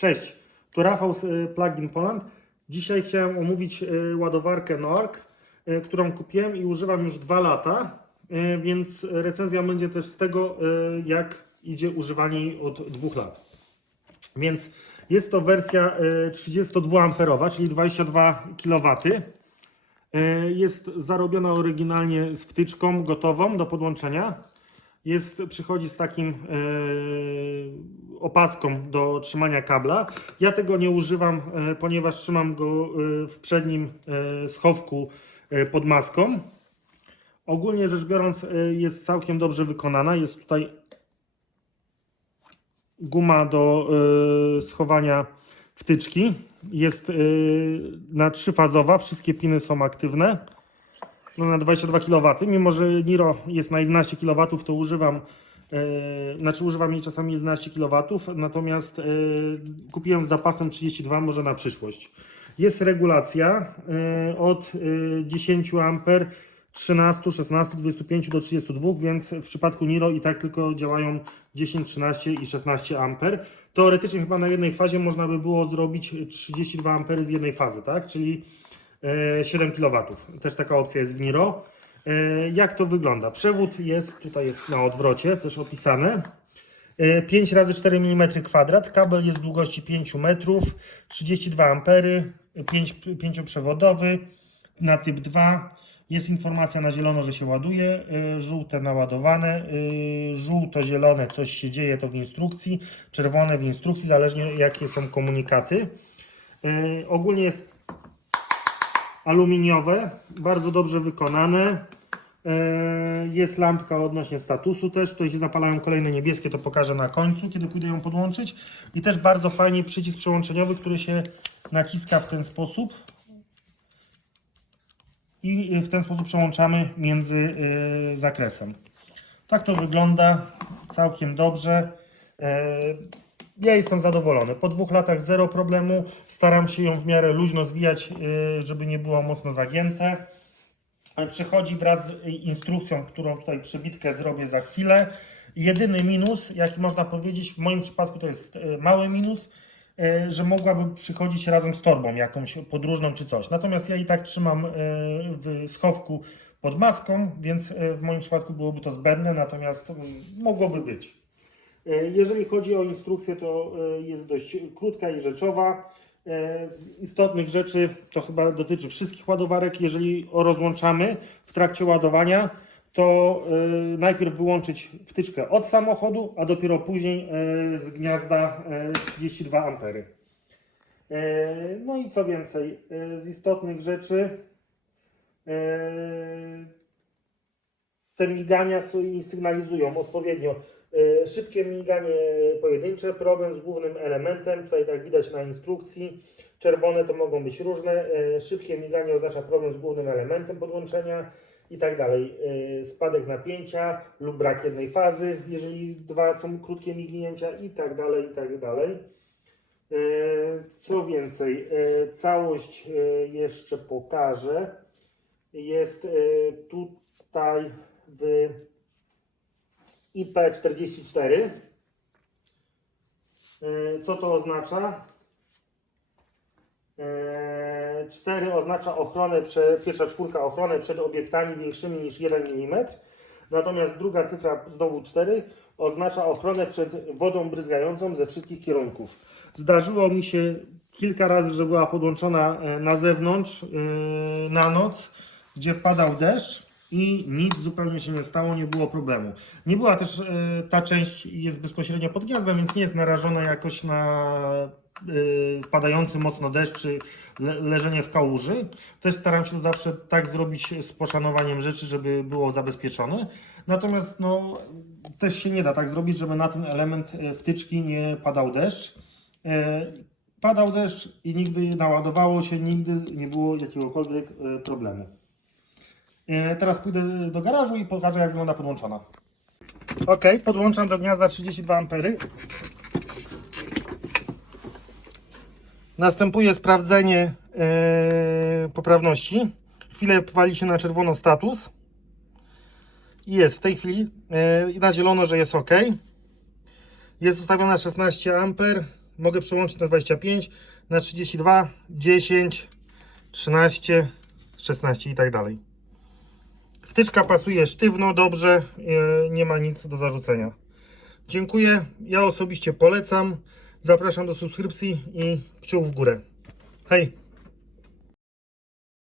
Cześć, tu Rafał z Plugin Poland. Dzisiaj chciałem omówić ładowarkę NOARK, którą kupiłem i używam już 2 lata, więc recenzja będzie też z tego, jak idzie używanie jej od 2 lat. Więc jest to wersja 32A, czyli 22 kW. Jest zarobiona oryginalnie z wtyczką gotową do podłączenia. Przychodzi z takim opaską do trzymania kabla. Ja tego nie używam, ponieważ trzymam go w przednim schowku pod maską. Ogólnie rzecz biorąc jest całkiem dobrze wykonana. Jest tutaj guma do schowania wtyczki. Jest na 3-fazowa, wszystkie piny są aktywne. No, na 22 kW, mimo że Niro jest na 11 kW, to używam jej czasami 11 kW, natomiast kupiłem z zapasem 32, może na przyszłość. Jest regulacja od 10 A, 13, 16, 25 do 32, więc w przypadku Niro i tak tylko działają 10, 13 i 16 A. Teoretycznie chyba na jednej fazie można by było zrobić 32 A z jednej fazy, tak? Czyli 7 kW. Też taka opcja jest w Niro. Jak to wygląda? Przewód jest, tutaj jest na odwrocie, też opisane. 5 razy 4 mm kwadrat. Kabel jest długości 5 metrów, 32 A, 5-przewodowy na typ 2. Jest informacja na zielono, że się ładuje, żółte naładowane, żółto-zielone coś się dzieje, to w instrukcji, czerwone w instrukcji, zależnie jakie są komunikaty. Ogólnie jest aluminiowe, bardzo dobrze wykonane. Jest lampka odnośnie statusu też, tutaj się zapalają kolejne niebieskie, to pokażę na końcu, kiedy pójdę ją podłączyć. I też bardzo fajnie przycisk przełączeniowy, który się naciska w ten sposób. I w ten sposób przełączamy między zakresem. Tak to wygląda całkiem dobrze. Ja jestem zadowolony. Po 2 latach zero problemu. Staram się ją w miarę luźno zwijać, żeby nie było mocno zagięte. Przychodzi wraz z instrukcją, którą tutaj przebitkę zrobię za chwilę. Jedyny minus, jaki można powiedzieć, w moim przypadku to jest mały minus, że mogłaby przychodzić razem z torbą jakąś podróżną czy coś. Natomiast ja i tak trzymam w schowku pod maską, więc w moim przypadku byłoby to zbędne, natomiast mogłoby być. Jeżeli chodzi o instrukcję, to jest dość krótka i rzeczowa. Z istotnych rzeczy to chyba dotyczy wszystkich ładowarek. Jeżeli rozłączamy w trakcie ładowania, to najpierw wyłączyć wtyczkę od samochodu, a dopiero później z gniazda 32 A. No i co więcej, z istotnych rzeczy te migania sygnalizują odpowiednio szybkie miganie pojedyncze, problem z głównym elementem, tutaj tak widać na instrukcji, czerwone to mogą być różne, szybkie miganie oznacza problem z głównym elementem podłączenia i tak dalej, spadek napięcia lub brak jednej fazy, jeżeli 2 są krótkie mignięcia i tak dalej, i tak dalej. Co więcej, całość jeszcze pokażę, jest tutaj w IP44. Co to oznacza? 4 oznacza ochronę, pierwsza czwórka ochronę przed obiektami większymi niż 1 mm. Natomiast druga cyfra, znowu 4, oznacza ochronę przed wodą bryzgającą ze wszystkich kierunków. Zdarzyło mi się kilka razy, że była podłączona na zewnątrz na noc, gdzie wpadał deszcz. I nic zupełnie się nie stało, nie było problemu. Nie była też, ta część jest bezpośrednio pod gniazdem, więc nie jest narażona jakoś na padający mocno deszcz czy leżenie w kałuży. Też staram się zawsze tak zrobić z poszanowaniem rzeczy, żeby było zabezpieczone. Natomiast no, też się nie da tak zrobić, żeby na ten element wtyczki nie padał deszcz. Padał deszcz i nigdy naładowało się, nigdy nie było jakiegokolwiek problemu. Teraz pójdę do garażu i pokażę, jak wygląda podłączona. Ok, podłączam do gniazda 32 A. Następuje sprawdzenie poprawności. Chwilę pali się na czerwono status. Jest w tej chwili na zielono, że jest ok. Jest ustawiona 16 A mogę przełączyć na 25, na 32, 10, 13, 16 i tak dalej. Wtyczka pasuje sztywno, dobrze, nie ma nic do zarzucenia. Dziękuję, ja osobiście polecam, zapraszam do subskrypcji i kciuk w górę. Hej!